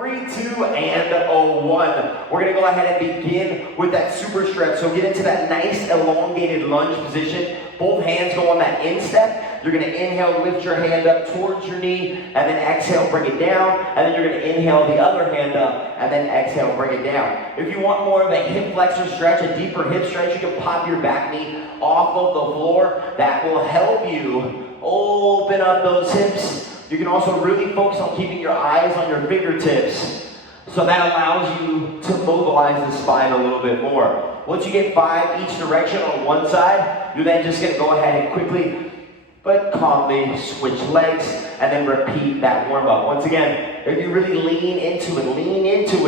3, 2, and 1. We're gonna go ahead and begin with that super stretch. So get into that nice elongated lunge position. Both hands go on that instep. You're gonna inhale, lift your hand up towards your knee, and then exhale, bring it down. And then you're gonna inhale the other hand up, and then exhale, bring it down. If you want more of a hip flexor stretch, a deeper hip stretch, you can pop your back knee off of the floor. That will help you open up those hips. You can also really focus on keeping your eyes on your fingertips. So that allows you to mobilize the spine a little bit more. Once you get 5 each direction on one side, you're then just gonna go ahead and quickly, but calmly switch legs and then repeat that warm up. Once again, if you really lean into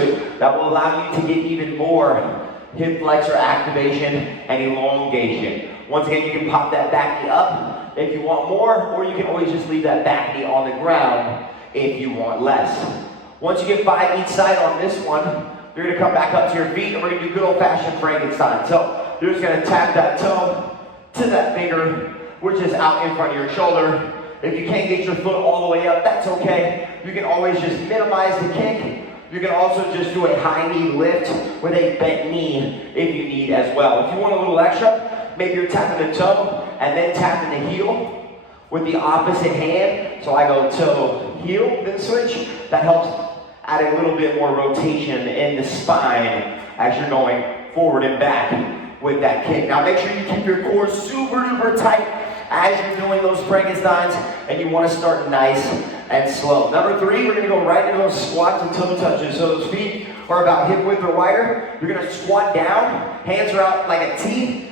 it, that will allow you to get even more hip flexor activation and elongation. Once again, you can pop that back knee up if you want more, or you can always just leave that back knee on the ground if you want less. Once you get 5 each side on this one, you're gonna come back up to your feet and we're gonna do good old fashioned Frankenstein. So you're just gonna tap that toe to that finger, which is out in front of your shoulder. If you can't get your foot all the way up, that's okay. You can always just minimize the kick. You can also just do a high knee lift with a bent knee if you need as well. If you want a little extra, maybe you're tapping the toe and then tapping the heel with the opposite hand. So I go toe, heel, then switch. That helps add a little bit more rotation in the spine as you're going forward and back with that kick. Now make sure you keep your core super duper tight as you're doing those Frankensteins, and you want to start nice and slow. Number 3, we're going to go right into those squats and toe touches. So those feet are about hip width or wider. You're going to squat down, hands are out like a T.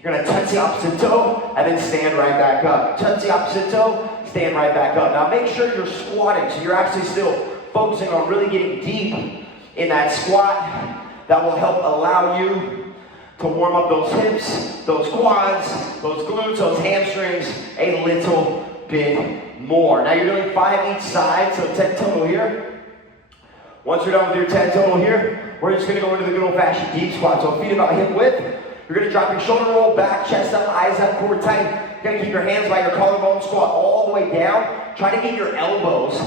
You're going to touch the opposite toe and then stand right back up. Touch the opposite toe, stand right back up. Now make sure you're squatting, so you're actually still focusing on really getting deep in that squat. That will help allow you to warm up those hips, those quads, those glutes, those hamstrings a little bit more. Now you're doing 5 each side, so 10 total here. Once you're done with your 10 total here, we're just gonna go into the good old fashioned deep squat. So feet about hip width. You're gonna drop your shoulder roll back, chest up, eyes up, core tight. You're gonna keep your hands by your collarbone, squat all the way down. Try to get your elbows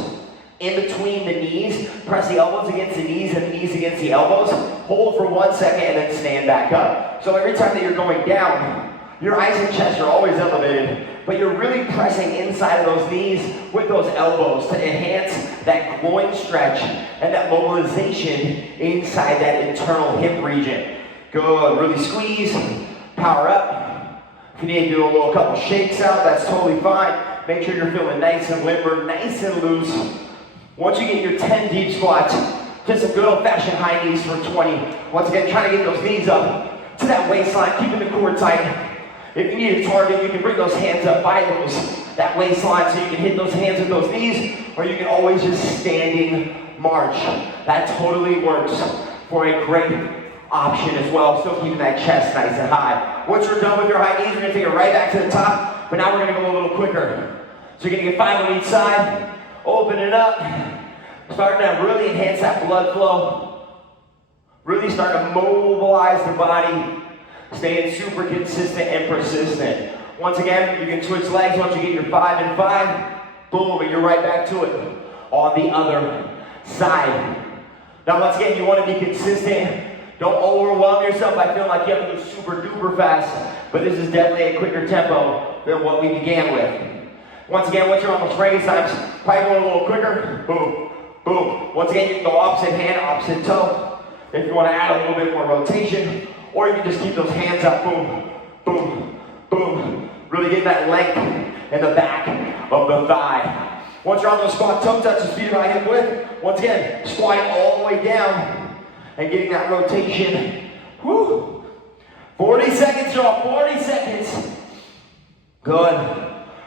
in between the knees. Press the elbows against the knees and the knees against the elbows. Hold for 1 second and then stand back up. So every time that you're going down, your eyes and chest are always elevated, but you're really pressing inside of those knees with those elbows to enhance that groin stretch and that mobilization inside that internal hip region. Good, really squeeze, power up. If you need to do a little couple shakes out, that's totally fine. Make sure you're feeling nice and limber, nice and loose. Once you get your 10 deep squats, just some good old fashioned high knees for 20. Once again, trying to get those knees up to that waistline, keeping the core tight. If you need a target, you can bring those hands up by that waistline so you can hit those hands with those knees, or you can always just standing march. That totally works for a great option as well, still keeping that chest nice and high. Once you're done with your high knees, we're gonna take it right back to the top, but now we're gonna go a little quicker. So you're gonna get 5 on each side, open it up, starting to really enhance that blood flow, really start to mobilize the body, staying super consistent and persistent. Once again, you can switch legs once you get your 5 and 5, boom, and you're right back to it on the other side. Now once again, you wanna be consistent. Don't overwhelm yourself by feeling like you have to go super duper fast, but this is definitely a quicker tempo than what we began with. Once again, once you're on those Frankensteins, probably going a little quicker, boom, boom. Once again, you can go opposite hand, opposite toe, if you want to add a little bit more rotation, or you can just keep those hands up, boom, boom, boom. Really getting that length in the back of the thigh. Once you're on those squat toe touches, feet about hip width, once again, squatting all the way down, and getting that rotation. Woo! 40 seconds, y'all, 40 seconds. Good.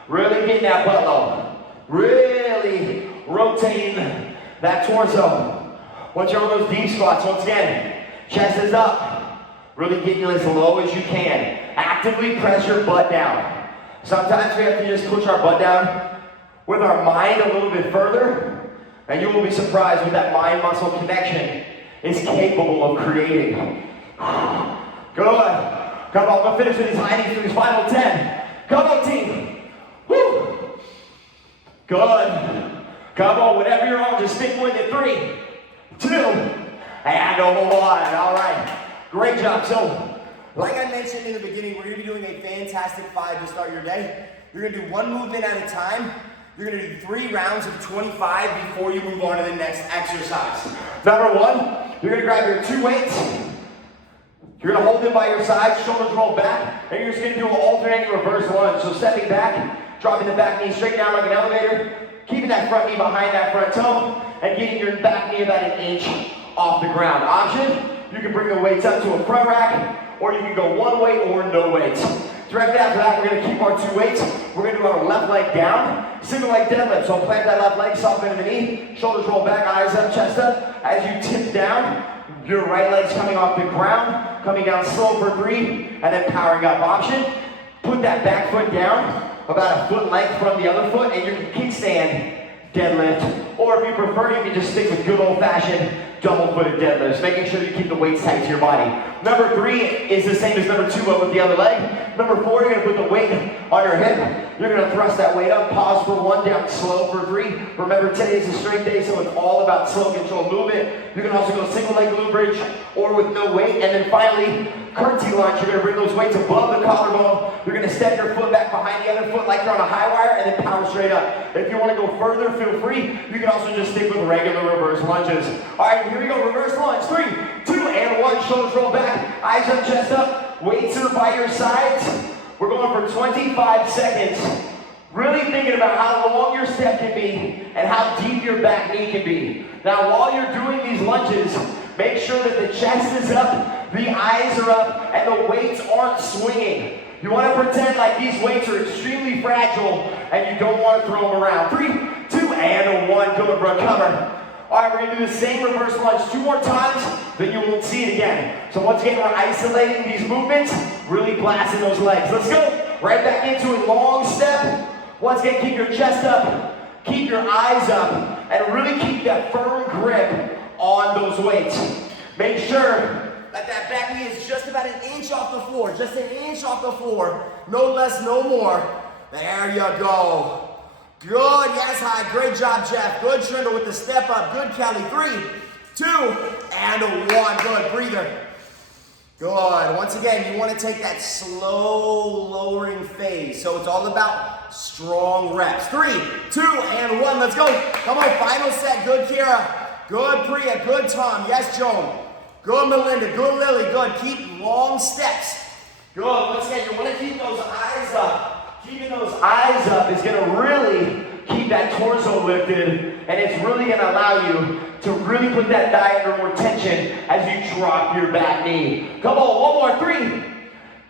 Really getting that butt low. Really rotating that torso. Once you're on those deep squats, once again, chest is up. Really getting as low as you can. Actively press your butt down. Sometimes we have to just push our butt down with our mind a little bit further, and you will be surprised what that mind-muscle connection is capable of creating. Good. Come on, we'll finish with these high knees for these final 10. Come on, team. Woo. Good. Come on, whatever you're on, just stick with it. 3, and 1. All right, great job. So, like I mentioned in the beginning, we're gonna be doing a fantastic 5 to start your day. You're gonna do 1 movement at a time. You're gonna do 3 rounds of 25 before you move on to the next exercise. Number 1, you're gonna grab your 2 weights. You're gonna hold them by your side, shoulders roll back, and you're just gonna do an alternating reverse lunge. So stepping back, dropping the back knee straight down like an elevator, keeping that front knee behind that front toe, and getting your back knee about 1 inch off the ground. Option, you can bring the weights up to a front rack, or you can go 1 weight or no weights. Directly after that, we're gonna keep our 2 weights. We're gonna do our left leg down, single leg deadlift. So plant that left leg, soft bend in the knee, shoulders roll back, eyes up, chest up. As you tip down, your right leg's coming off the ground, coming down slow for 3, and then powering up. Option, put that back foot down, about 1 foot length from the other foot, and you can kickstand deadlift. Or if you prefer, you can just stick with good old-fashioned double-footed deadlifts, making sure you keep the weights tight to your body. Number 3 is the same as number 2, but with the other leg. Number 4, you're gonna put the weight on your hip. You're gonna thrust that weight up, pause for 1, down slow for 3. Remember, today is a strength day, so it's all about slow controlled movement. You can also go single leg glute bridge or with no weight. And then finally, curtsy lunge. You're gonna bring those weights above the collarbone. You're gonna step your foot back behind the other foot like you're on a high wire, and then power straight up. If you wanna go further, feel free. You can also just stick with regular reverse lunges. All right, here we go, reverse lunge. 3, 2, and 1. Shoulders roll back, eyes up, chest up. Weights are by your sides. We're going for 25 seconds. Really thinking about how long your step can be and how deep your back knee can be. Now, while you're doing these lunges, make sure that the chest is up, the eyes are up, and the weights aren't swinging. You want to pretend like these weights are extremely fragile and you don't want to throw them around. 3, 2, and 1. Good, recover. All right, we're going to do the same reverse lunge 2 more times, then you won't see it again. So once again, we're isolating these movements, really blasting those legs. Let's go. Right back into a long step. Once again, keep your chest up, keep your eyes up, and really keep that firm grip on those weights. Make sure that that back knee is just about 1 inch off the floor, just 1 inch off the floor, no less, no more. There you go. Good, yes, high, great job, Jeff. Good, Trindle with the step up. Good, Kelly. 3, 2, and 1. Good, breather. Good. Once again, you want to take that slow lowering phase. So it's all about strong reps. 3, 2, and 1. Let's go. Come on, final set. Good, Kira. Good, Priya. Good, Tom. Yes, Joan. Good, Melinda. Good, Lily. Good. Keep long steps. Good. Once again, you want to keep those eyes up. Keeping those eyes up is going to really keep that torso lifted, and it's really going to allow you to really put that thigh under more tension as you drop your back knee. Come on, 1 more. 3,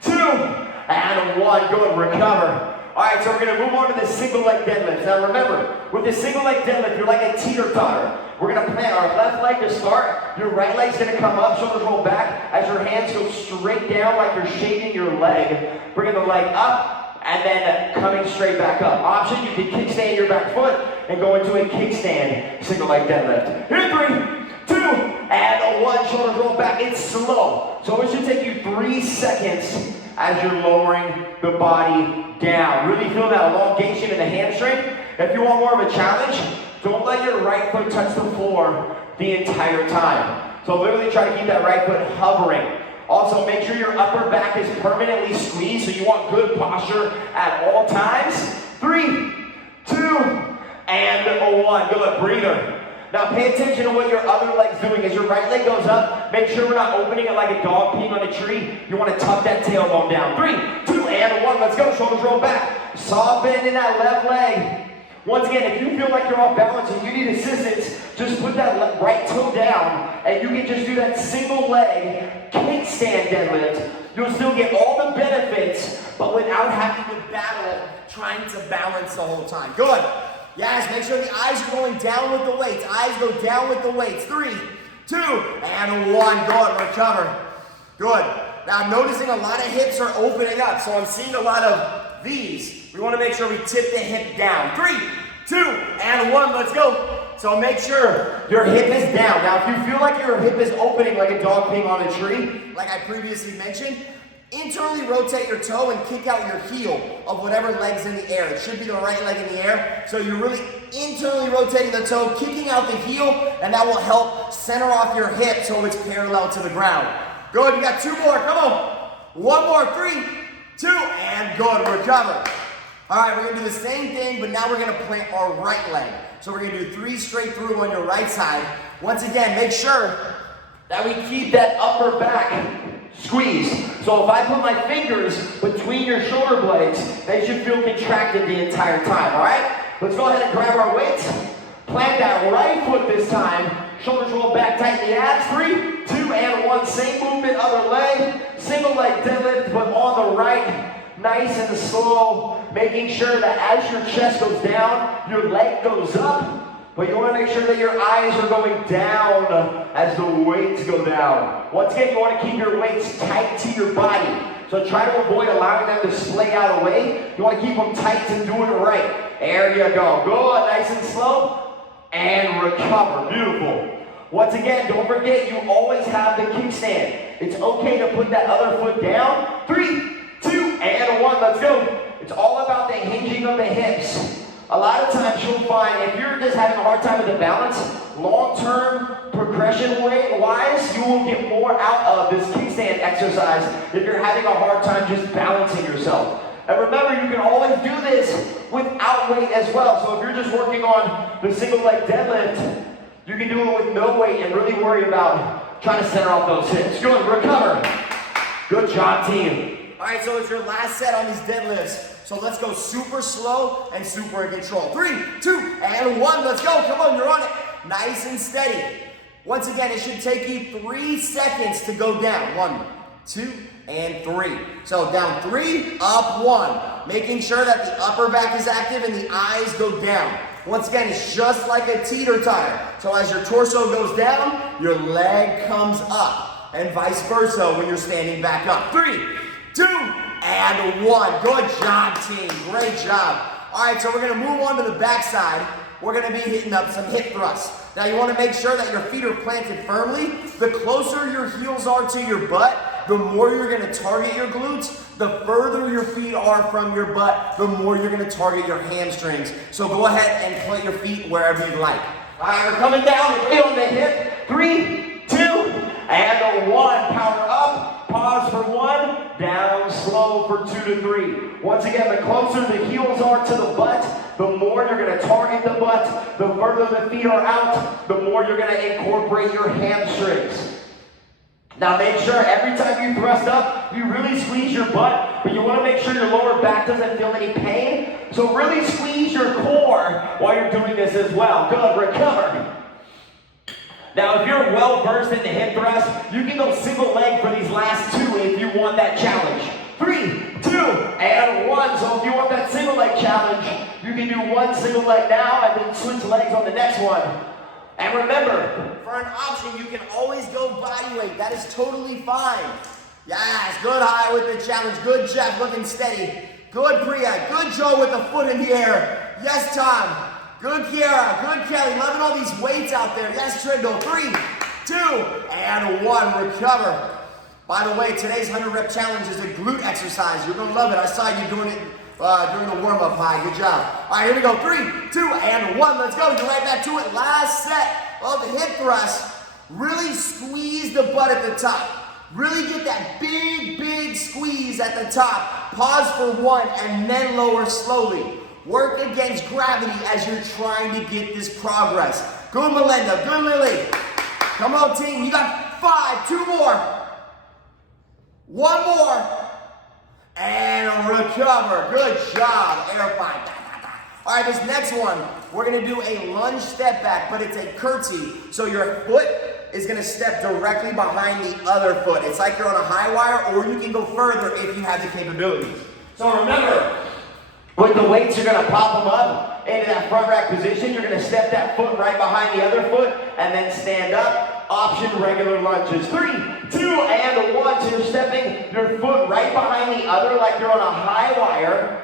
2, and 1. Good, recover. All right, so we're going to move on to the single leg deadlift. Now remember, with the single leg deadlift, you're like a teeter-totter. We're going to plant our left leg to start. Your right leg's going to come up, shoulders roll back as your hands go straight down like you're shaping your leg. Bringing the leg up, and then coming straight back up. Option, you can kickstand your back foot and go into a kickstand single leg deadlift. Here, 3, 2, and 1. Shoulders roll back. It's slow. So it should take you 3 seconds as you're lowering the body down. Really feel that elongation in the hamstring. If you want more of a challenge, don't let your right foot touch the floor the entire time. So literally try to keep that right foot hovering. Also, make sure your upper back is permanently squeezed, so you want good posture at all times. 3, 2, and 1. Good, breather. Now pay attention to what your other leg's doing. As your right leg goes up, make sure we're not opening it like a dog peeing on a tree. You want to tuck that tailbone down. 3, 2, and 1. Let's go. Shoulders roll back. Soft bend in that left leg. Once again, if you feel like you're off balance and you need assistance, just put that right toe down and you can just do that single leg kickstand deadlift. You'll still get all the benefits, but without having to battle trying to balance the whole time. Good. Yes, make sure the eyes are going down with the weights. Eyes go down with the weights. 3, 2, and 1. Good. Recover. Good. Now I'm noticing a lot of hips are opening up, so I'm seeing a lot of these. We want to make sure we tip the hip down. 3, 2, and 1. Let's go. So make sure your hip is down. Now, if you feel like your hip is opening like a dog peeing on a tree, like I previously mentioned, internally rotate your toe and kick out your heel of whatever leg's in the air. It should be the right leg in the air. So you're really internally rotating the toe, kicking out the heel, and that will help center off your hip so it's parallel to the ground. Good, you got 2 more, come on. 1 more, 3, 2, and good, recover. All right, we're gonna do the same thing, but now we're gonna plant our right leg. So we're gonna do 3 straight through on your right side. Once again, make sure that we keep that upper back squeeze. So if I put my fingers between your shoulder blades, they should feel contracted the entire time, all right? Let's go ahead and grab our weights. Plant that right foot this time. Shoulders roll back, tighten the abs. 3, 2, and 1. Same movement, other leg. Single leg deadlift, but on the right. Nice and slow. Making sure that as your chest goes down, your leg goes up. But you want to make sure that your eyes are going down as the weights go down. Once again, you want to keep your weights tight to your body. So try to avoid allowing them to splay out away. You want to keep them tight to do it right. There you go. Good, nice and slow. And recover. Beautiful. Once again, don't forget, you always have the kickstand. It's okay to put that other foot down. 3, 2, and 1. Let's go. It's all about the hinging of the hips. A lot of times you'll find if you're just having a hard time with the balance, long-term progression-wise, you will get more out of this kickstand exercise if you're having a hard time just balancing yourself. And remember, you can always do this without weight as well. So if you're just working on the single leg deadlift, you can do it with no weight and really worry about trying to center off those hips. Good, recover. Good job, team. All right, so it's your last set on these deadlifts. So let's go super slow and super in control. 3, 2, and 1. Let's go. Come on, you're on it. Nice and steady. Once again, it should take you 3 seconds to go down. 1, 2, and 3. So down 3, up 1. Making sure that the upper back is active and the eyes go down. Once again, it's just like a teeter-totter. So as your torso goes down, your leg comes up. And vice versa when you're standing back up. 3, 2, and 1. Good job, team. Great job. All right, so we're going to move on to the backside. We're going to be hitting up some hip thrusts. Now, you want to make sure that your feet are planted firmly. The closer your heels are to your butt, the more you're going to target your glutes. The further your feet are from your butt, the more you're going to target your hamstrings. So go ahead and plant your feet wherever you like. All right, we're coming down. Weight on the hip. 3, 2, and 1. Power up. Pause for 1, down slow for 2 to 3. Once again, the closer the heels are to the butt, the more you're going to target the butt. The further the feet are out, the more you're going to incorporate your hamstrings. Now make sure every time you thrust up, you really squeeze your butt, but you want to make sure your lower back doesn't feel any pain. So really squeeze your core while you're doing this as well. Good, recover. Now, if you're well-versed in the hip thrust, you can go single leg for these last 2 if you want that challenge. 3, 2, and 1. So if you want that single leg challenge, you can do 1 single leg now and then switch legs on the next one. And remember, for an option, you can always go body weight. That is totally fine. Yes, good high with the challenge. Good Jeff, looking steady. Good Priya. Good Joe with the foot in the air. Yes, Tom. Good Kiara, good Kelly, loving all these weights out there. Yes, Trindle, 3, 2, and 1, recover. By the way, today's 100 rep challenge is a glute exercise. You're gonna love it. I saw you doing it during the warm-up high, good job. All right, here we go, 3, 2, and 1, let's go. Get right back to it. Last set of the hip thrust. Really squeeze the butt at the top. Really get that big squeeze at the top. Pause for 1, and then lower slowly. Work against gravity as you're trying to get this progress. Good, Melinda. Good, Lily. Come on, team. You got 5. 2 more. 1 more. And recover. Good job. Air 5. All right, this next one, we're going to do a lunge step back, but it's a curtsy. So your foot is going to step directly behind the other foot. It's like you're on a high wire, or you can go further if you have the capabilities. So remember, with the weights, you're going to pop them up into that front rack position. You're going to step that foot right behind the other foot and then stand up. Option regular lunges. 3, 2, and 1. So you're stepping your foot right behind the other like you're on a high wire.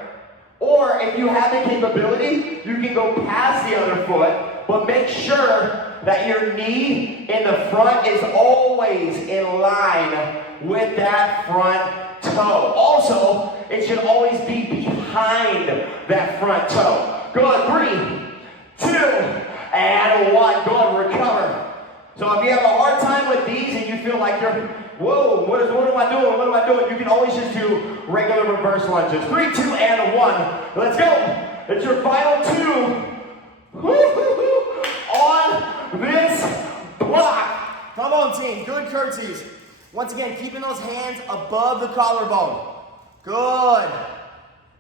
Or if you have the capability, you can go past the other foot, but make sure that your knee in the front is always in line with that front toe. Also, it should always be behind that front toe. Good, 3, 2, and 1. Go ahead, recover. So if you have a hard time with these and you feel like you're, whoa, what am I doing? What am I doing? You can always just do regular reverse lunges. 3, 2, and 1. Let's go. It's your final 2 on this block. Come on, team. Good curtsies. Once again, keeping those hands above the collarbone. Good.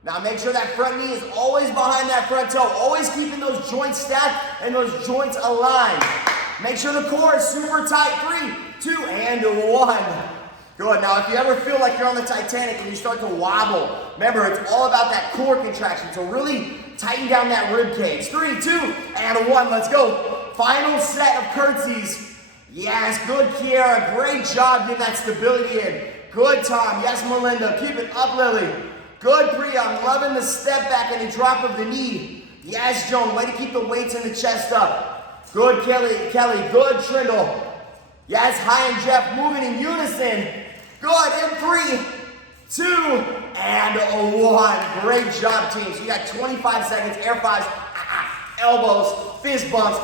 Now make sure that front knee is always behind that front toe. Always keeping those joints stacked and those joints aligned. Make sure the core is super tight. 3, 2, and 1. Good. Now if you ever feel like you're on the Titanic and you start to wobble, remember it's all about that core contraction. So really tighten down that rib cage. 3, 2, and 1. Let's go. Final set of curtsies. Yes, good, Kiara. Great job getting that stability in. Good, Tom. Yes, Melinda. Keep it up, Lily. Good, Priya. I'm loving the step back and the drop of the knee. Yes, Joan. Way to keep the weights in the chest up. Good, Kelly. Good, Trindle. Yes, Hi and Jeff moving in unison. Good. In 3, 2, and 1. Great job, team. So you got 25 seconds. Air fives. Elbows, fist bumps,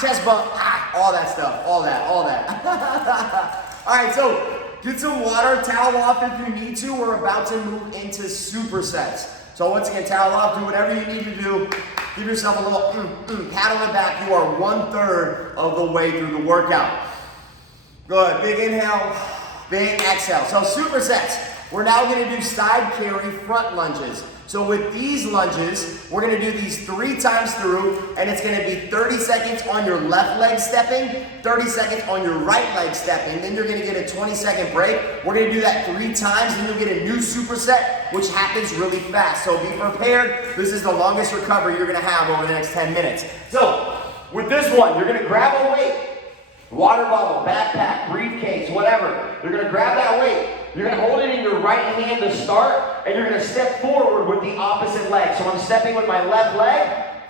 chest bump, all that stuff, all that. All right, so get some water, towel off if you need to. We're about to move into supersets. So once again, towel off, do whatever you need to do. Give yourself a little pat on the back. You are 1/3 of the way through the workout. Good, big inhale, big exhale. So supersets, we're now gonna do side carry front lunges. So with these lunges, we're gonna do these 3 times through, and it's gonna be 30 seconds on your left leg stepping, 30 seconds on your right leg stepping, then you're gonna get a 20-second break. We're gonna do that 3 times, and you'll get a new superset, which happens really fast. So be prepared. This is the longest recovery you're gonna have over the next 10 minutes. So with this one, you're gonna grab a weight, water bottle, backpack, briefcase, whatever. You're gonna grab that weight. You're gonna hold it in your right hand to start, and you're gonna step forward with the opposite leg. So I'm stepping with my left leg,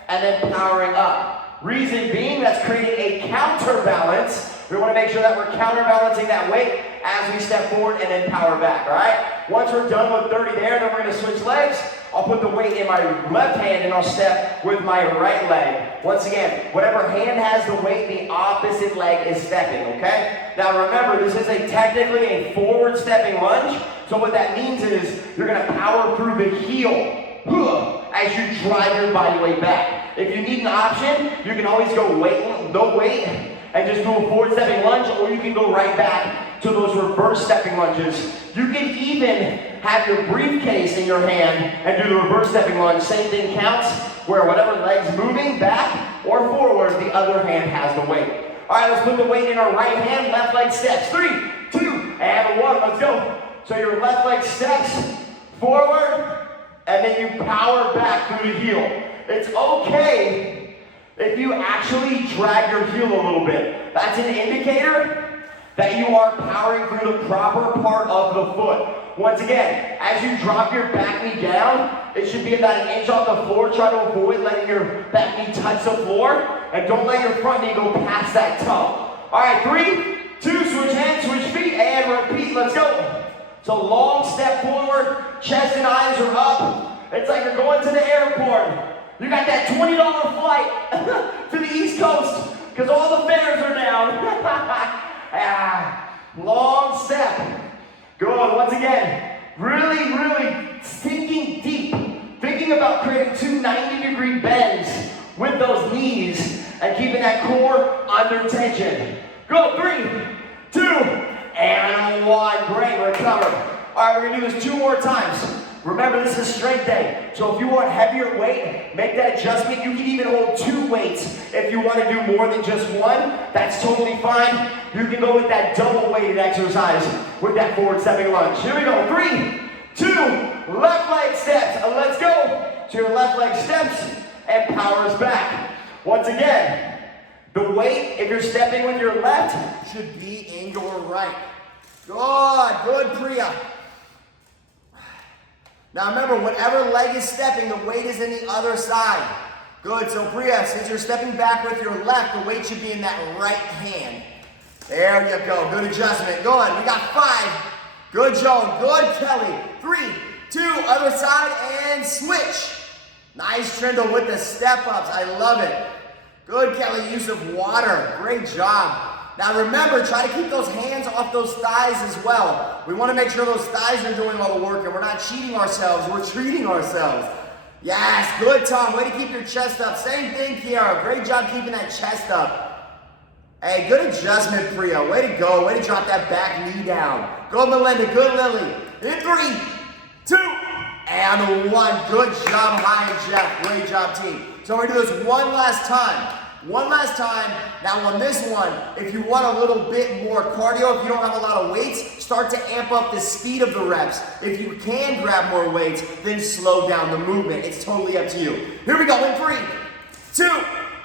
and then powering up. Reason being, that's creating a counterbalance. We wanna make sure that we're counterbalancing that weight as we step forward and then power back, all right? Once we're done with 30 there, then we're gonna switch legs. I'll put the weight in my left hand and I'll step with my right leg. Once again, whatever hand has the weight, the opposite leg is stepping, okay? Now remember, this is technically a forward stepping lunge. So what that means is you're gonna power through the heel as you drive your body weight back. If you need an option, you can always go no weight, and just do a forward stepping lunge, or you can go right back to those reverse stepping lunges. You can even have your briefcase in your hand and do the reverse stepping lunge. Same thing counts, where whatever leg's moving back or forward, the other hand has the weight. All right, let's put the weight in our right hand, left leg steps. 3, 2, and 1, let's go. So your left leg steps forward, and then you power back through the heel. It's okay if you actually drag your heel a little bit. That's an indicator that you are powering through the proper part of the foot. Once again, as you drop your back knee down, it should be about 1 inch off the floor. Try to avoid letting your back knee touch the floor, and don't let your front knee go past that toe. All right, 3, 2, switch hands, switch feet, and repeat, let's go. So long step forward, chest and eyes are up. It's like you're going to the airport. You got that $20 flight to the East Coast because all the fares are down. Long step. Good. Once again, really thinking deep. Thinking about creating 2 90-degree bends with those knees and keeping that core under tension. Go. 3, 2, and 1. Great. Recover. All right, we're going to do this 2 more times. Remember, this is strength day, so if you want heavier weight, make that adjustment. You can even hold 2 weights if you want to do more than just 1. That's totally fine. You can go with that double weighted exercise with that forward stepping lunge. Here we go. 3, 2, left leg steps. Let's go. So your left leg steps and powers back. Once again, the weight, if you're stepping with your left, should be in your right. Good, Priya. Now remember, whatever leg is stepping, the weight is in the other side. Good, so Priya, since you're stepping back with your left, the weight should be in that right hand. There you go, good adjustment. Go on, we got 5. Good, Joan, good, Kelly. 3, 2, other side, and switch. Nice, Trindle, with the step ups, I love it. Good, Kelly, use of water. Great job. Now remember, try to keep those hands off those thighs as well. We want to make sure those thighs are doing all the work and we're not cheating ourselves, we're treating ourselves. Yes, good, Tom. Way to keep your chest up. Same thing, Kiara. Great job keeping that chest up. Hey, good adjustment, Priya. Way to go. Way to drop that back knee down. Go, Melinda. Good, Lily. In 3, 2, and 1. Good job, Hi and Jeff. Great job, team. So we're going to do this one last time. One last time. Now on this one, if you want a little bit more cardio, if you don't have a lot of weights, start to amp up the speed of the reps. If you can grab more weights, then slow down the movement. It's totally up to you. Here we go in 3, 2,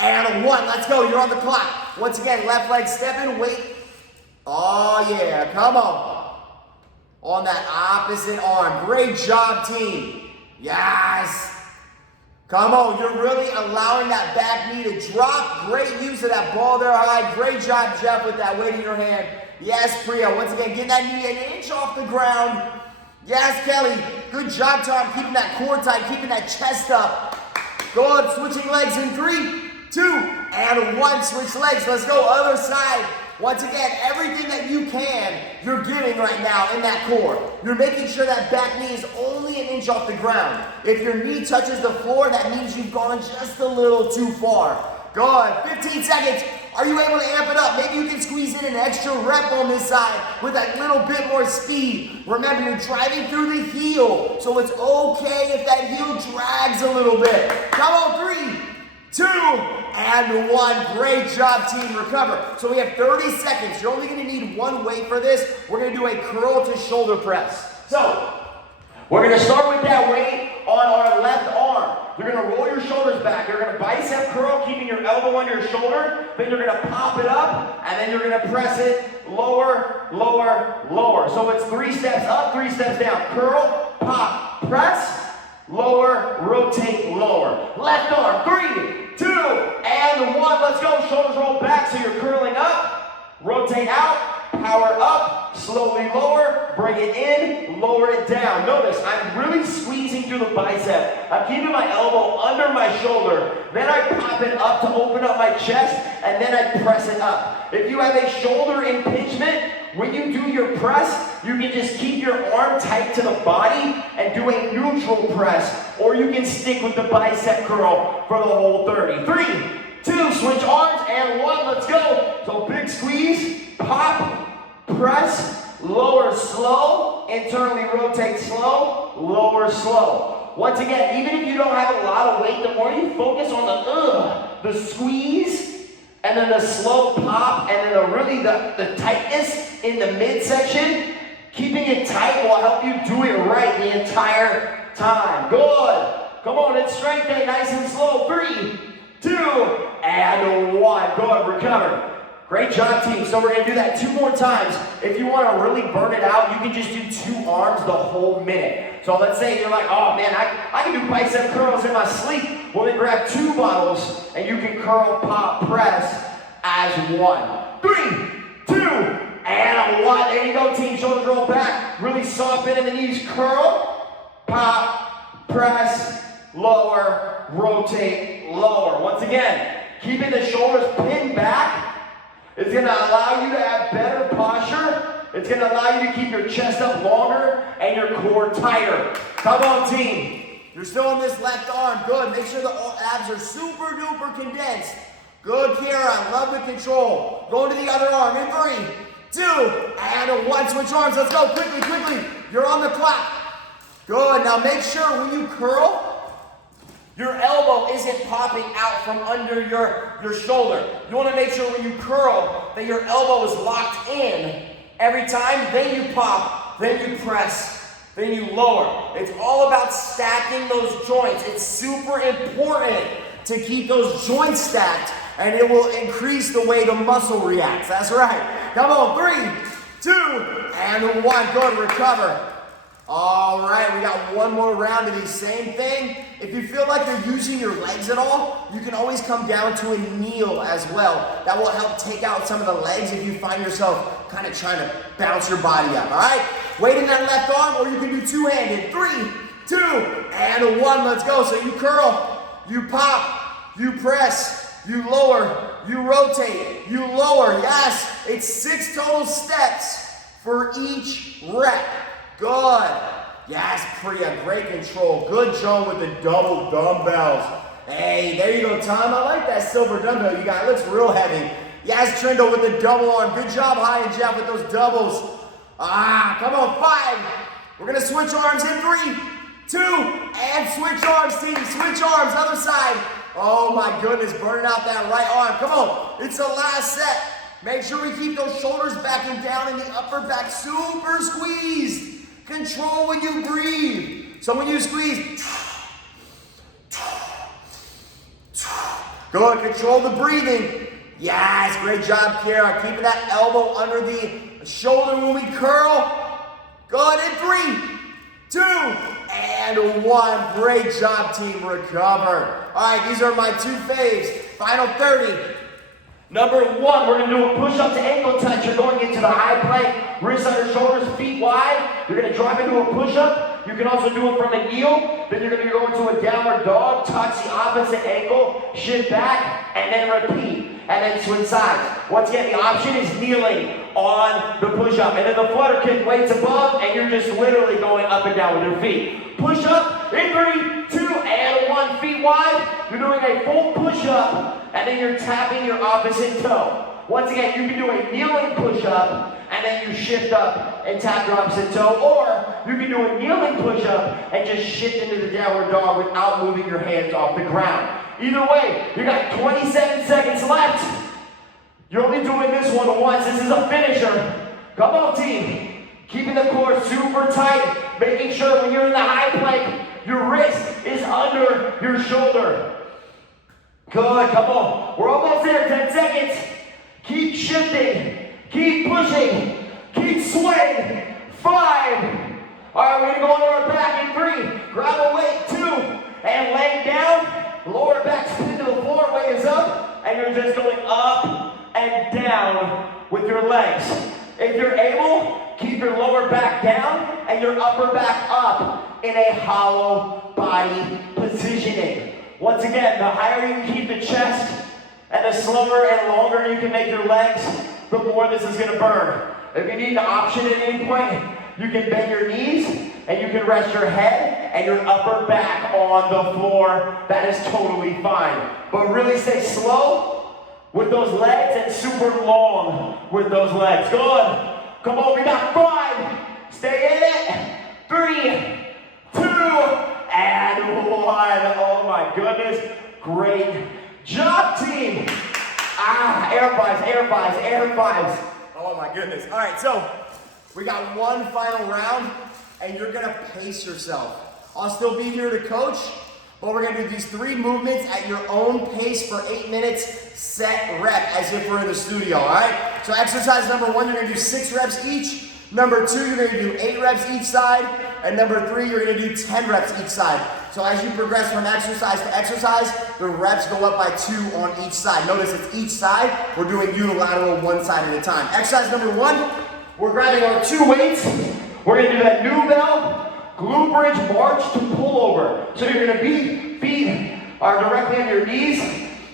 and 1. Let's go. You're on the clock. Once again, left leg step in, weight. Oh yeah, come on. On that opposite arm. Great job, team. Yes. Come on, you're really allowing that back knee to drop. Great use of that ball there high. Great job, Jeff, with that weight in your hand. Yes, Priya, once again, get that knee an inch off the ground. Yes, Kelly, good job, Tom, keeping that core tight, keeping that chest up. Good, switching legs in 3, 2, and 1. Switch legs, let's go, other side. Once again, everything that you can, you're giving right now in that core. You're making sure that back knee is only an inch off the ground. If your knee touches the floor, that means you've gone just a little too far. Good, 15 seconds. Are you able to amp it up? Maybe you can squeeze in an extra rep on this side with that little bit more speed. Remember, you're driving through the heel, so it's okay if that heel drags a little bit. Come on, 3, 2, and 1. Great job, team. Recover. So we have 30 seconds. You're only going to need one weight for this. We're going to do a curl to shoulder press. So we're going to start with that weight on our left arm. You're going to roll your shoulders back. You're going to bicep curl, keeping your elbow under your shoulder. Then you're going to pop it up, and then you're going to press it lower, lower, lower. So it's 3 steps up, 3 steps down. Curl, pop, press, lower, rotate, lower. Left arm, 3, 2, and 1. Let's go. Shoulders roll back so you're curling up. Rotate out. Power up. Slowly lower. Bring it in. Lower it down. Notice I'm really squeezing through the bicep. I'm keeping my elbow under my shoulder. Then I pop it up to open up my chest. And then I press it up. If you have a shoulder impingement, when you do your press, you can just keep your arm tight to the body and do a neutral press, or you can stick with the bicep curl for the whole 30. 3, 2, switch arms, and 1, let's go. So big squeeze, pop, press, lower slow, internally rotate slow, lower slow. Once again, even if you don't have a lot of weight, the more you focus on the squeeze, and then the slow pop, and then the tightness in the midsection, keeping it tight will help you do it right the entire time. Good. Come on, it's strength day, nice and slow. 3, 2, and 1. Good, recover. Great job, team. So we're going to do that 2 more times. If you want to really burn it out, you can just do 2 arms the whole minute. So let's say you're like, oh man, I can do bicep curls in my sleep. Well, then grab 2 bottles and you can curl, pop, press as 1. 3, 2, and 1. There you go, team. Shoulders roll back. Really soft bend in the knees. Curl, pop, press, lower, rotate, lower. Once again, keeping the shoulders pinned back. It's going to allow you to have better posture. It's going to allow you to keep your chest up longer and your core tighter. Come on, team. You're still on this left arm. Good. Make sure the abs are super duper condensed. Good, Kiara. Love the control. Go to the other arm in 3, 2, and 1. Switch arms. Let's go. Quickly, quickly. You're on the clock. Good. Now make sure when you curl, your elbow isn't popping out from under your shoulder. You want to make sure when you curl that your elbow is locked in every time. Then you pop, then you press, then you lower. It's all about stacking those joints. It's super important to keep those joints stacked, and it will increase the way the muscle reacts. That's right. Come on, 3, 2, and 1. Good, recover. All right, we got 1 more round of these. Same thing. If you feel like you're using your legs at all, you can always come down to a kneel as well. That will help take out some of the legs if you find yourself kind of trying to bounce your body up, all right? Weight in that left arm, or you can do 2-handed. 3, 2, and 1. Let's go. So you curl, you pop, you press, you lower, you rotate, you lower. Yes, it's 6 total steps for each rep. Good. Yes, Priya, great control. Good job with the double dumbbells. Hey, there you go, Tom. I like that silver dumbbell you got. It looks real heavy. Yes, Trindle with the double arm. Good job, High and Jeff, with those doubles. Come on, 5. We're gonna switch arms in 3, 2, and switch arms, team. Switch arms, other side. Oh my goodness, burning out that right arm. Come on, it's the last set. Make sure we keep those shoulders back and down and the upper back super squeezed. Control when you breathe. So when you squeeze, good, control the breathing. Yes, great job, Kara. Keeping that elbow under the shoulder when we curl. Good, in 3, 2, and 1. Great job, team. Recover. All right, these are my 2 faves. Final 30. Number 1, we're going to do a push-up to ankle touch. You're going into the high plank, wrists under shoulders, feet wide. You're going to drop into a push-up. You can also do it from a kneel. Then you're going to go into a downward dog, touch the opposite ankle, shift back, and then repeat. And then switch sides. Once again, the option is kneeling on the push-up. And then the flutter kick, weights above, and you're just literally going up and down with your feet. Push-up in 3, 2, and 1. Feet wide. You're doing a full push-up. And then you're tapping your opposite toe. Once again, you can do a kneeling push-up, and then you shift up and tap your opposite toe, or you can do a kneeling push-up and just shift into the downward dog without moving your hands off the ground. Either way, you got 27 seconds left. You're only doing this one once. This is a finisher. Come on, team. Keeping the core super tight, making sure when you're in the high plank, your wrist is under your shoulder. Good, come on. We're almost there, 10 seconds. Keep shifting, keep pushing, keep swaying. 5. All right, we're gonna go on our back in 3. Grab a weight, 2, and lay down. Lower back spin to the floor, weight is up, and you're just going up and down with your legs. If you're able, keep your lower back down and your upper back up in a hollow body positioning. Once again, the higher you can keep the chest and the slower and longer you can make your legs, the more this is gonna burn. If you need an option at any point, you can bend your knees and you can rest your head and your upper back on the floor. That is totally fine. But really stay slow with those legs and super long with those legs. Good. Come on, we got 5. Stay in it. 3, 2, and 1. Oh my goodness. Great job, team. Air fives, air fives, air fives. Oh my goodness. All right, so we got one final round, and you're gonna pace yourself. I'll still be here to coach, but we're gonna do these 3 movements at your own pace for 8 minutes, set rep, as if we're in the studio, all right? So exercise number 1, you're gonna do 6 reps each. Number 2, you're gonna do 8 reps each side. And number 3, you're gonna do 10 reps each side. So as you progress from exercise to exercise, the reps go up by 2 on each side. Notice it's each side. We're doing unilateral, one side at a time. Exercise number 1, we're grabbing our 2 weights. We're gonna do that new bell, glute bridge march to pull over. So you're gonna feet are directly on your knees.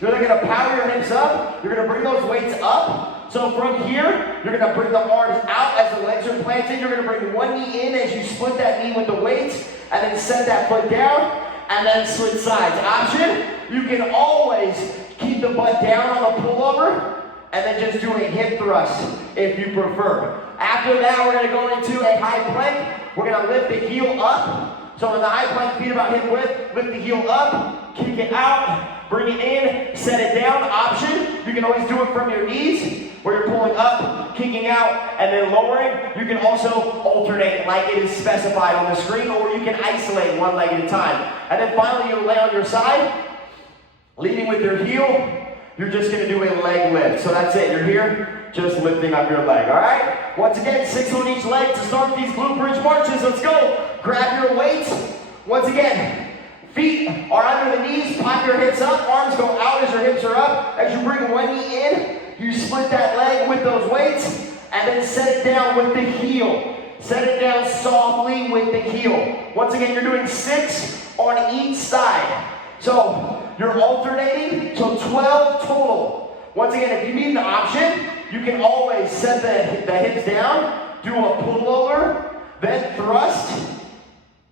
You're gonna power your hips up. You're gonna bring those weights up. So from here, you're gonna bring the arms out as the legs are planted. You're gonna bring one knee in as you split that knee with the weights, and then set that foot down, and then switch sides. Option, you can always keep the butt down on the pullover, and then just do a hip thrust if you prefer. After that, we're gonna go into a high plank. We're gonna lift the heel up. So in the high plank, feet about hip width, lift the heel up, kick it out, bring it in, set it down. Option, you can always do it from your knees, where you're pulling up, kicking out, and then lowering. You can also alternate like it is specified on the screen, or you can isolate one leg at a time. And then finally, you'll lay on your side, leading with your heel. You're just gonna do a leg lift. So that's it, you're here, just lifting up your leg, all right? Once again, 6 on each leg to start these glute bridge marches. Let's go. Grab your weights. Once again, feet are under the knees, pop your hips up, arms go out as your hips are up. As you bring one knee in, you split that leg with those weights, and then set it down with the heel. Set it down softly with the heel. Once again, you're doing 6 on each side. So you're alternating, so 12 total. Once again, if you need an option, you can always set the hips down, do a pullover, then thrust,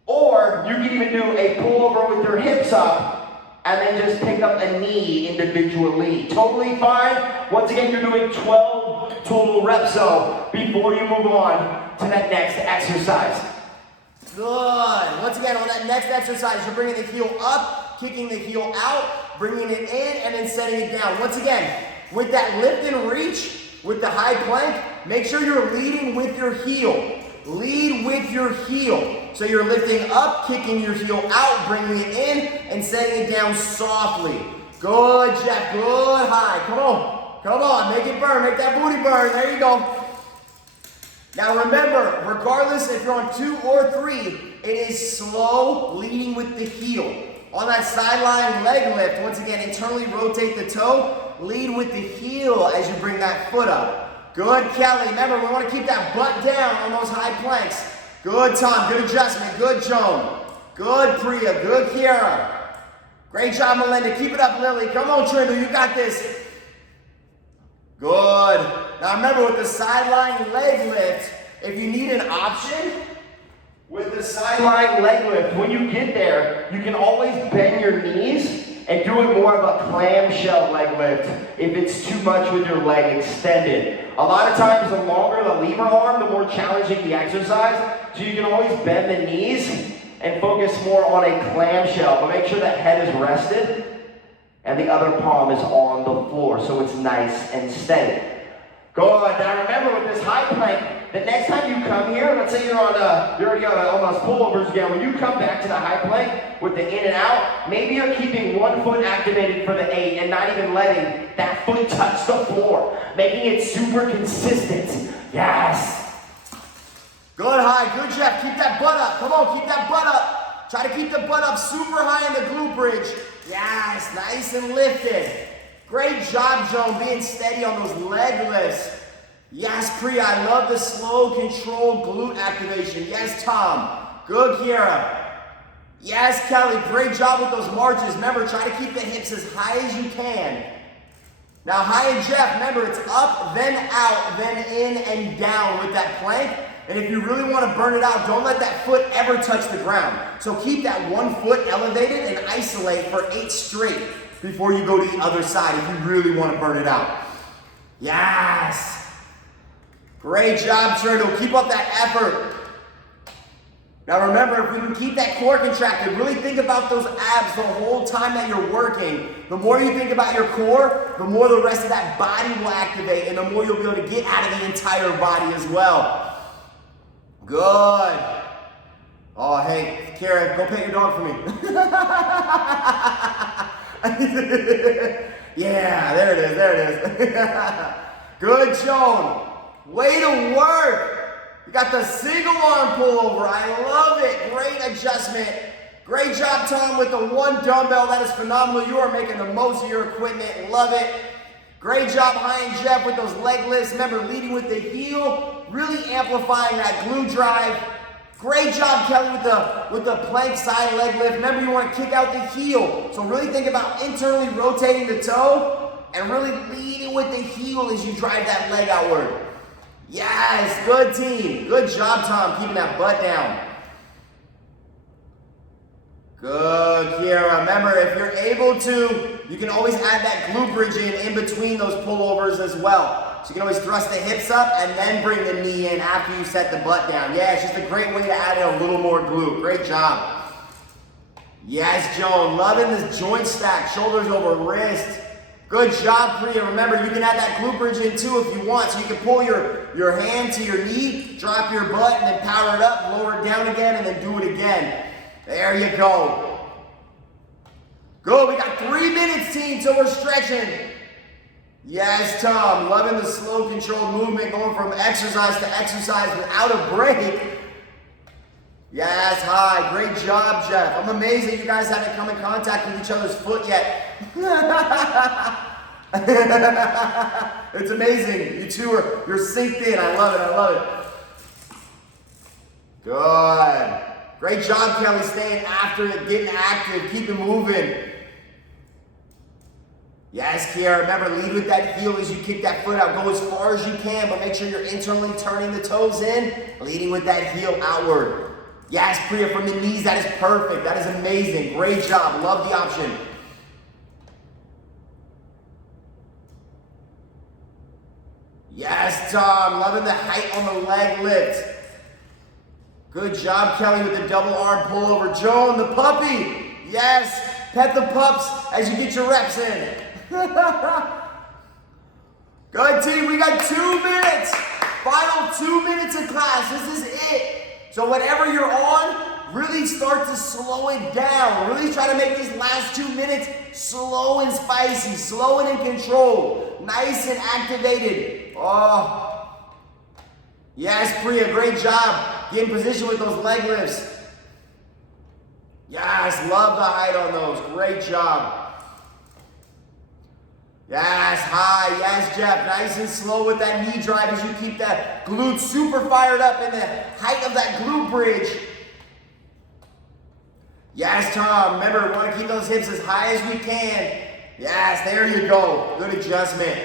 or you can even do a pullover with your hips up, and then just pick up a knee individually. Totally fine. Once again, you're doing 12 total reps, so before you move on to that next exercise. Good. Once again, on that next exercise, you're bringing the heel up, kicking the heel out, bringing it in, and then setting it down. Once again, with that lift and reach, with the high plank, make sure you're leading with your heel. Lead with your heel. So you're lifting up, kicking your heel out, bringing it in, and setting it down softly. Good, Jeff. Good high. Come on. Come on. Make it burn. Make that booty burn. There you go. Now remember, regardless if you're on 2 or 3, it is slow leading with the heel. On that sideline leg lift, once again, internally rotate the toe, lead with the heel as you bring that foot up. Good, Kelly. Remember, we want to keep that butt down on those high planks. Good, Tom. Good adjustment. Good, Joan. Good, Priya. Good, Kiara. Great job, Melinda. Keep it up, Lily. Come on, Trindle. You got this. Good. Now remember, with the sideline leg lift, if you need an option, with the sideline leg lift, when you get there, you can always bend your knees and do it more of a clamshell leg lift if it's too much with your leg extended. A lot of times, the longer the lever arm, the more challenging the exercise. So you can always bend the knees and focus more on a clamshell, but make sure that head is rested and the other palm is on the floor so it's nice and steady. Good. Now remember, with this high plank, the next time you come here, let's say you're already on those pullovers again. When you come back to the high plank with the in and out, maybe you're keeping one foot activated for the 8 and not even letting that foot touch the floor, making it super consistent. Yes. Good, high. Good, Jeff. Keep that butt up. Come on, keep that butt up. Try to keep the butt up super high in the glute bridge. Yes, nice and lifted. Great job, Joan, being steady on those leg lifts. Yes, Priya, I love the slow, controlled glute activation. Yes, Tom. Good, Kiara. Yes, Kelly, great job with those marches. Remember, try to keep the hips as high as you can. Now, high and Jeff, remember, it's up, then out, then in and down with that plank. And if you really want to burn it out, don't let that foot ever touch the ground. So keep that one foot elevated and isolate for 8 straight before you go to the other side if you really want to burn it out. Yes. Great job, Turtle. Keep up that effort. Now remember, if we can keep that core contracted, really think about those abs the whole time that you're working. The more you think about your core, the more the rest of that body will activate and the more you'll be able to get out of the entire body as well. Good. Oh, hey, Kara, go pet your dog for me. Yeah, there it is, there it is. Good, Joan. Way to work. You got the single arm pullover. I love it. Great adjustment. Great job, Tom, with the one dumbbell. That is phenomenal. You are making the most of your equipment. Love it. Great job, High and Jeff, with those leg lifts. Remember, leading with the heel, really amplifying that glute drive. Great job, Kelly, with the plank side leg lift. Remember, you want to kick out the heel. So really think about internally rotating the toe and really leading with the heel as you drive that leg outward. Yes, good team. Good job, Tom, keeping that butt down. Good, Kiara. Remember, if you're able to, you can always add that glute bridge in between those pullovers as well. So you can always thrust the hips up and then bring the knee in after you set the butt down. Yeah, it's just a great way to add in a little more glute. Great job. Yes, Joan. Loving this joint stack. Shoulders over wrist. Good job, Priya. Remember, you can add that glute bridge in too if you want. So you can pull your hand to your knee, drop your butt, and then power it up, lower it down again, and then do it again. There you go. Good. We got 3 minutes, team, till we're stretching. Yes, Tom. Loving the slow, controlled movement, going from exercise to exercise without a break. Yes, hi. Great job, Jeff. I'm amazed that you guys haven't come in contact with each other's foot yet. It's amazing. You two you're synced in. I love it. I love it. Good. Great job, Kelly, staying after it, getting active, keep it moving. Yes, Kiara, remember, lead with that heel as you kick that foot out. Go as far as you can, but make sure you're internally turning the toes in, leading with that heel outward. Yes, Priya, from the knees, that is perfect. That is amazing. Great job. Love the option. Yes, Tom, loving the height on the leg lift. Good job, Kelly, with the double arm pull over. Joan, the puppy. Yes, pet the pups as you get your reps in. Good, team, we got 2 minutes. Final 2 minutes of class, this is it. So whatever you're on, really start to slow it down. Really try to make these last 2 minutes slow and spicy, slow and in control, nice and activated. Oh, yes, Priya, great job. Get in position with those leg lifts. Yes, love the height on those. Great job. Yes, high. Yes, Jeff. Nice and slow with that knee drive as you keep that glute super fired up in the height of that glute bridge. Yes, Tom. Remember, we want to keep those hips as high as we can. Yes, there you go. Good adjustment.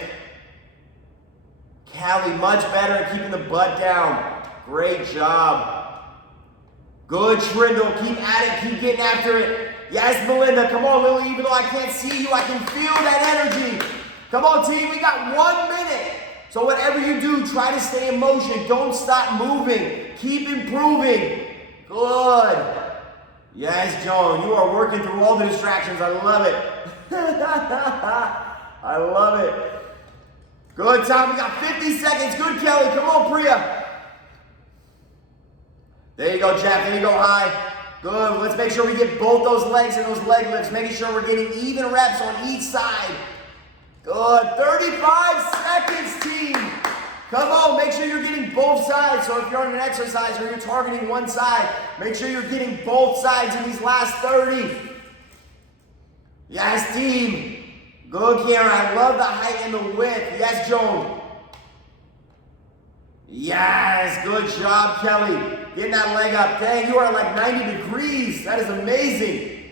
Callie, much better at keeping the butt down. Great job. Good, Trindle. Keep at it. Keep getting after it. Yes, Melinda. Come on, Lily. Even though I can't see you, I can feel that energy. Come on, team. We got 1 minute. So whatever you do, try to stay in motion. Don't stop moving. Keep improving. Good. Yes, Joan. You are working through all the distractions. I love it. I love it. Good, Tom. We got 50 seconds. Good, Kelly. Come on, Priya. There you go, Jeff. There you go, high. Good. Let's make sure we get both those legs and those leg lifts. Making sure we're getting even reps on each side. Good. 35 seconds, team. Come on. Make sure you're getting both sides. So if you're on an exercise or you're targeting one side, make sure you're getting both sides in these last 30. Yes, team. Good, Kiara. I love the height and the width. Yes, Joan. Yes. Good job, Kelly. Getting that leg up. Dang, you are like 90 degrees. That is amazing.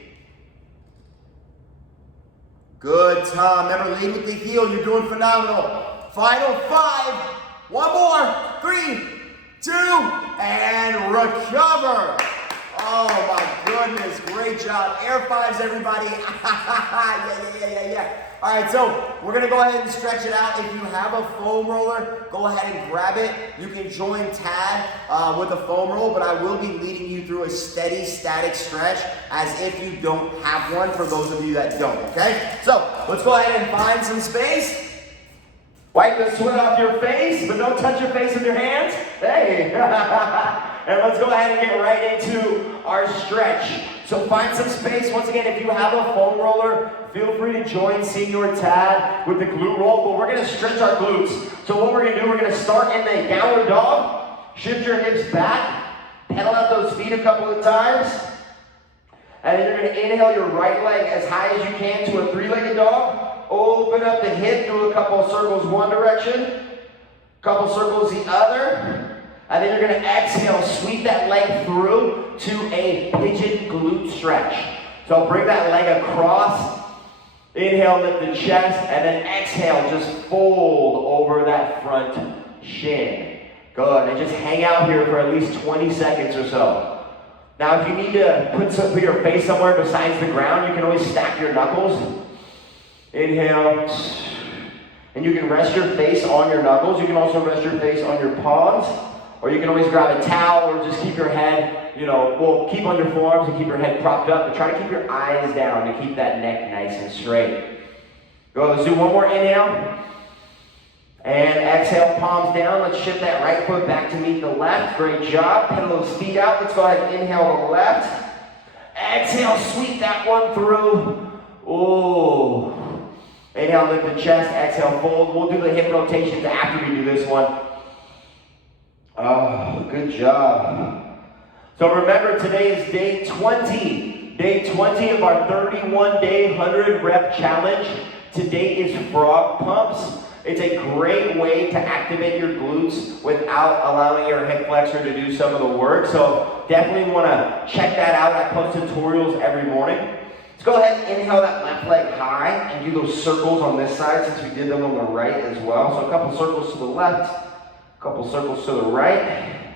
Good, Tom. Remember, lead with the heel. You're doing phenomenal. Final 5. One more. 3, 2, and recover. Oh, my goodness. Great job. Air fives, everybody. Yeah. All right, so we're going to go ahead and stretch it out. If you have a foam roller, go ahead and grab it. You can join Tad with a foam roll, but I will be leading you through a steady, static stretch as if you don't have one, for those of you that don't, okay? So let's go ahead and find some space. Wipe the sweat off your face, but don't touch your face with your hands. Hey. And let's go ahead and get right into our stretch. So find some space. Once again, if you have a foam roller, feel free to join Senior Tad with the glute roll, but we're going to stretch our glutes. So what we're going to do, we're going to start in the downward dog, shift your hips back, pedal out those feet a couple of times, and then you're going to inhale your right leg as high as you can to a 3-legged dog. Open up the hip, do a couple of circles one direction, couple circles the other. And then you're going to exhale, sweep that leg through to a pigeon glute stretch. So bring that leg across, inhale, lift the chest, and then exhale, just fold over that front shin. Good, and just hang out here for at least 20 seconds or so. Now if you need to put your face somewhere besides the ground, you can always stack your knuckles. Inhale, and you can rest your face on your knuckles. You can also rest your face on your palms. Or you can always grab a towel or just keep your head, keep on your forearms and keep your head propped up, but try to keep your eyes down to keep that neck nice and straight. Go, let's do one more inhale. And exhale, palms down. Let's shift that right foot back to meet the left. Great job. Pedal those feet out. Let's go ahead and inhale the left. Exhale, sweep that one through. Ooh. Inhale, lift the chest. Exhale, fold. We'll do the hip rotations after we do this one. Oh, good job. So remember, today is day 20. Day 20 of our 31-day 100-rep challenge. Today is frog pumps. It's a great way to activate your glutes without allowing your hip flexor to do some of the work. So definitely want to check that out. I post tutorials every morning. Let's go ahead and inhale that left leg high and do those circles on this side since we did them on the right as well. So a couple circles to the left, a couple circles to the right.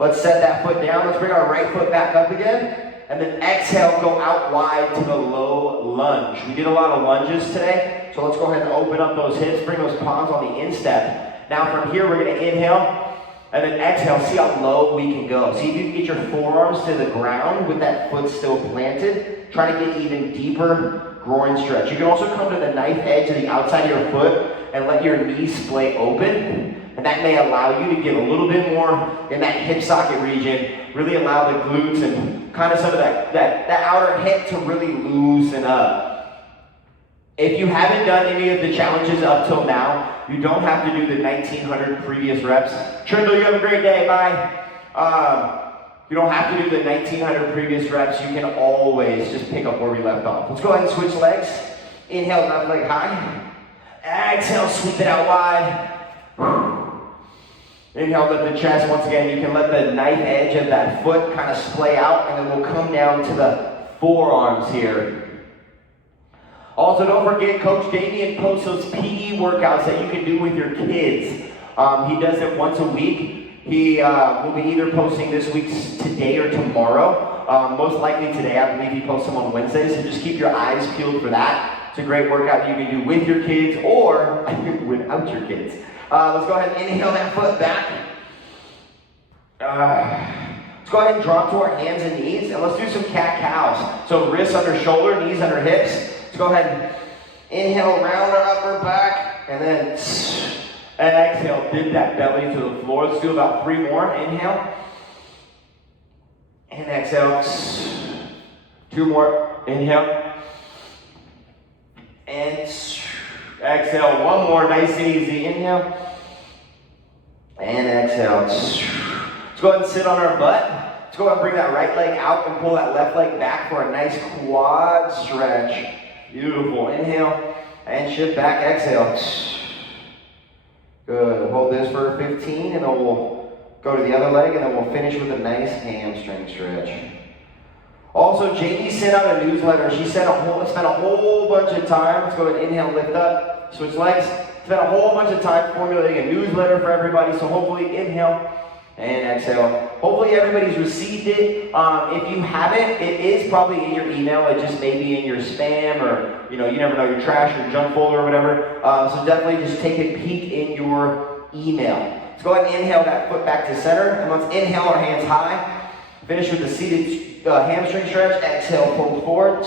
Let's set that foot down. Let's bring our right foot back up again. And then exhale, go out wide to the low lunge. We did a lot of lunges today. So let's go ahead and open up those hips, bring those palms on the instep. Now from here, we're gonna inhale and then exhale. See how low we can go. See if you can get your forearms to the ground with that foot still planted. Try to get even deeper groin stretch. You can also come to the knife edge of the outside of your foot and let your knees splay open. And that may allow you to get a little bit more in that hip socket region, really allow the glutes and kind of some of that outer hip to really loosen up. If you haven't done any of the challenges up till now, you don't have to do the 1900 previous reps. Trindle, you have a great day, bye. You don't have to do the 1900 previous reps. You can always just pick up where we left off. Let's go ahead and switch legs. Inhale, left leg high. Exhale, sweep it out wide. Inhale, lift the chest. Once again, you can let the knife edge of that foot kind of splay out, and then we'll come down to the forearms here. Also, don't forget, Coach Damian posts those PE workouts that you can do with your kids. He does it once a week. He will be either posting this week's today or tomorrow. Most likely today. I believe he posts them on Wednesdays, so just keep your eyes peeled for that. It's a great workout you can do with your kids or without your kids. Let's go ahead and inhale that foot back. Let's go ahead and drop to our hands and knees, and let's do some cat-cows. So wrists under shoulder, knees under hips. Let's go ahead and inhale, round our upper back, and then exhale, dip that belly to the floor. Let's do about 3 more. Inhale, and exhale. 2 more. Inhale, and exhale. 1 more, nice and easy. Inhale, and exhale. Let's go ahead and sit on our butt. Let's go ahead and bring that right leg out and pull that left leg back for a nice quad stretch. Beautiful. Inhale and shift back. Exhale. Good. Hold this for 15, and then we'll go to the other leg, and then we'll finish with a nice hamstring stretch. Also, JD sent out a newsletter. She spent a whole bunch of time. Let's go ahead and inhale, lift up, switch legs. Spent a whole bunch of time formulating a newsletter for everybody. So hopefully, inhale and exhale. Hopefully everybody's received it. If you haven't, it is probably in your email. It just may be in your spam, or you never know, your trash or junk folder or whatever. So definitely just take a peek in your email. Let's go ahead and inhale that foot back to center, and let's inhale our hands high. Finish with the seated hamstring stretch. Exhale, fold forward.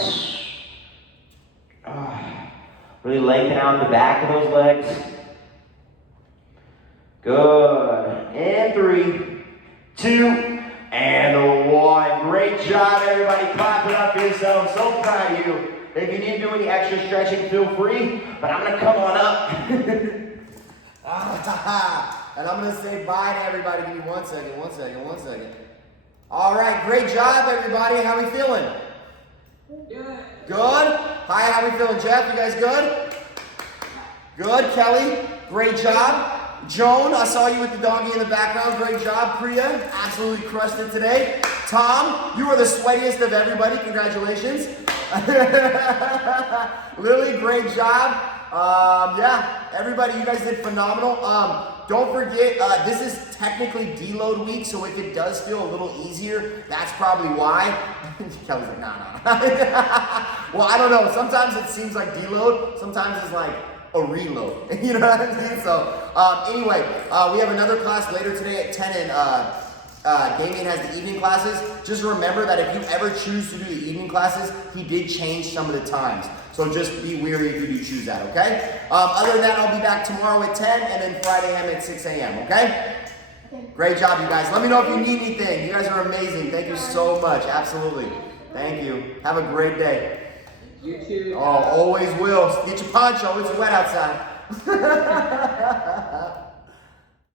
Really lengthen out the back of those legs. Good. And 3, 2, and 1. Great job, everybody. Clap it up for yourself. So proud of you. If you need to do any extra stretching, feel free. But I'm going to come on up. And I'm going to say bye to everybody. Give me 1 second. All right, great job, everybody. How we feeling? Good. Good? Hi, how we feeling, Jeff? You guys good? Good. Kelly, great job. Joan, I saw you with the doggy in the background. Great job. Priya, absolutely crushed it today. Tom, you are the sweatiest of everybody. Congratulations. Lily, great job. Yeah, everybody, you guys did phenomenal. Don't forget, this is technically deload week, so if it does feel a little easier, that's probably why. Kelly's like, nah. Well, I don't know. Sometimes it seems like deload. Sometimes it's like a reload. You know what I mean? So, anyway, we have another class later today at 10, and Damien has the evening classes. Just remember that if you ever choose to do the evening classes, he did change some of the times. So just be wary if you do choose that, okay? Other than that, I'll be back tomorrow at 10, and then Friday I'm at 6 a.m., okay? Great job, you guys. Let me know if you need anything. You guys are amazing. Thank you so much. Absolutely. Thank you. Have a great day. You too. Oh, always will. Get your poncho. It's wet outside.